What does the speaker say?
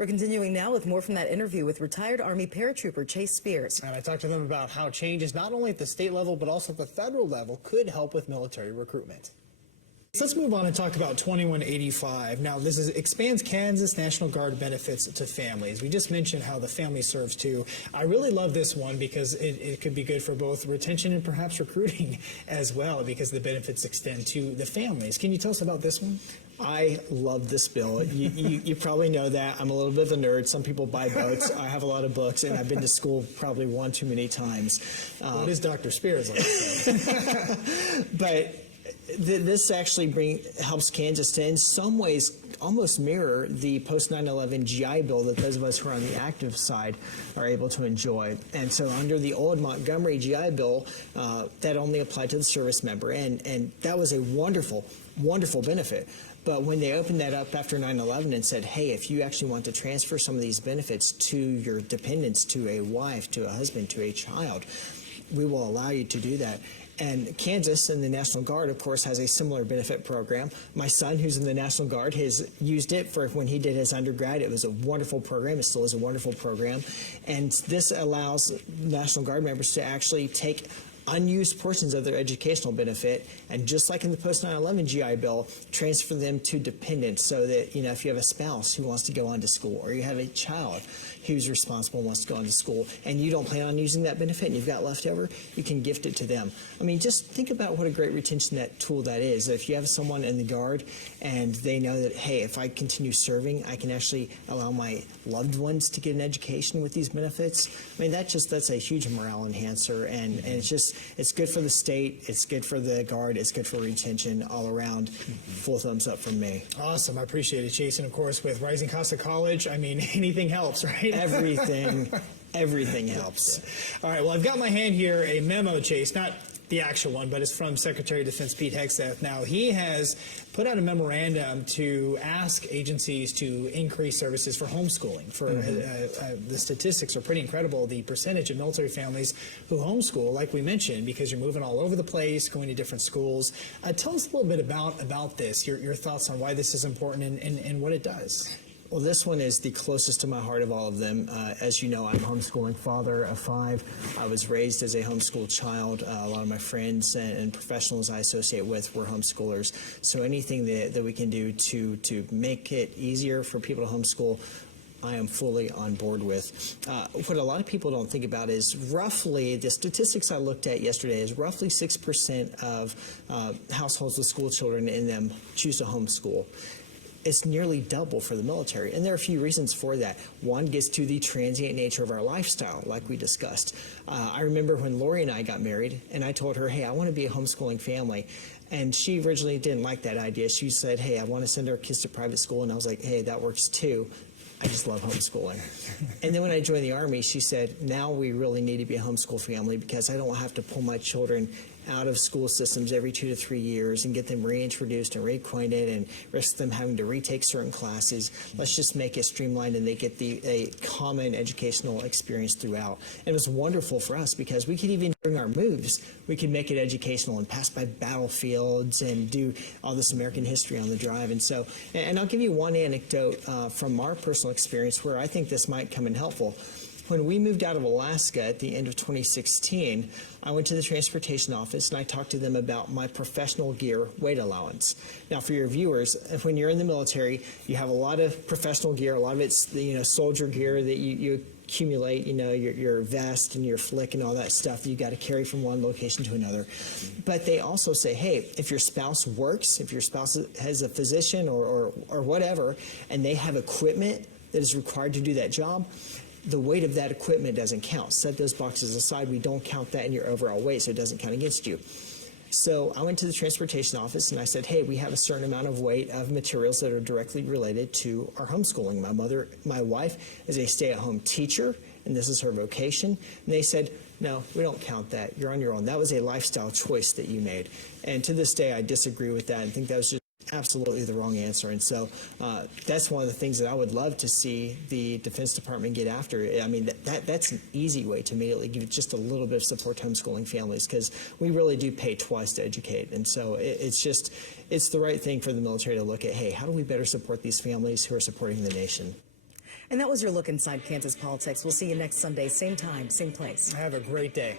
We're continuing now with more from that interview with retired Army paratrooper Chase Spears. And I talked to them about how changes not only at the state level but also at the federal level could help with military recruitment. So let's move on and talk about 2185. Now, this expands Kansas National Guard benefits to families. We just mentioned how the family serves too. I really love this one because it could be good for both retention and perhaps recruiting as well, because the benefits extend to the families. Can you tell us about this one? I love this bill. You probably know that. I'm a little bit of a nerd. Some people buy boats. I have a lot of books, and I've been to school probably one too many times. What is Dr. Spears like? But this actually helps Kansas to, in some ways, almost mirror the post 9/11 GI Bill that those of us who are on the active side are able to enjoy. And so under the old Montgomery GI Bill, that only applied to the service member, and that was a wonderful, wonderful benefit. But when they opened that up after 9/11 and said, hey, if you actually want to transfer some of these benefits to your dependents, to a wife, to a husband, to a child, we will allow you to do that. And Kansas and the National Guard, of course, has a similar benefit program. My son, who's in the National Guard, has used it for when he did his undergrad. It was a wonderful program. It still is a wonderful program. And this allows National Guard members to actually take unused portions of their educational benefit, and just like in the post 9/11 GI Bill, transfer them to dependents, so that, you know, if you have a spouse who wants to go on to school, or you have a child who's responsible and wants to go on to school, and you don't plan on using that benefit and you've got leftover, you can gift it to them. I mean, just think about what a great retention tool that is. If you have someone in the Guard and they know that, hey, if I continue serving, I can actually allow my loved ones to get an education with these benefits. I mean, that's a huge morale enhancer, and it's good for the state, it's good for the Guard, it's good for retention all around. Full thumbs up from me. Awesome. I appreciate it, Chase. And of course, with rising costs of college, I mean, anything helps, right? Everything helps. All right. Well, I've got my hand here, a memo, Chase, not the actual one, but it's from Secretary of Defense Pete Hegseth. Now, he has put out a memorandum to ask agencies to increase services for homeschooling. For the statistics are pretty incredible. The percentage of military families who homeschool, like we mentioned, because you're moving all over the place, going to different schools. Tell us a little bit about this, your thoughts on why this is important and what it does. Well, this one is the closest to my heart of all of them. As you know, I'm a homeschooling father of 5. I was raised as a homeschool child. A lot of my friends and professionals I associate with were homeschoolers. So anything that we can do to make it easier for people to homeschool, I am fully on board with. What a lot of people don't think about is roughly, the statistics I looked at yesterday is roughly 6% of households with school children in them choose to homeschool. It's nearly double for the military, and there are a few reasons for that. One gets to the transient nature of our lifestyle, like we discussed. I remember when Lori and I got married, and I told her, hey, I want to be a homeschooling family. And she originally didn't like that idea. She said, hey, I want to send our kids to private school, and I was like, hey, that works too. I just love homeschooling. And then when I joined the Army, she said, now we really need to be a homeschool family, because I don't have to pull my children out of school systems every 2 to 3 years and get them reintroduced and reacquainted and risk them having to retake certain classes. Let's just make it streamlined and they get a common educational experience throughout. And it was wonderful for us, because we could even, during our moves, we could make it educational and pass by battlefields and do all this American history on the drive. And so, and I'll give you one anecdote from our personal experience where I think this might come in helpful. When we moved out of Alaska at the end of 2016, I went to the transportation office and I talked to them about my professional gear weight allowance. Now, for your viewers, when you're in the military, you have a lot of professional gear. A lot of it's the soldier gear that you accumulate, your vest and your flick and all that stuff that you got to carry from one location to another. But they also say, hey, if your spouse works, if your spouse has a physician or whatever, and they have equipment that is required to do that job, the weight of that equipment doesn't count. Set those boxes aside. We don't count that in your overall weight, so it doesn't count against you. So I went to the transportation office and I said, hey, we have a certain amount of weight of materials that are directly related to our homeschooling. My wife is a stay-at-home teacher, and this is her vocation. And they said, no, we don't count that. You're on your own. That was a lifestyle choice that you made. And to this day, I disagree with that and think that was just absolutely the wrong answer. And so that's one of the things that I would love to see the Defense Department get after. I mean, that's an easy way to immediately give just a little bit of support to homeschooling families, because we really do pay twice to educate. And so it's the right thing for the military to look at, hey, how do we better support these families who are supporting the nation? And that was your look inside Kansas politics. We'll see you next Sunday, same time, same place. Have a great day.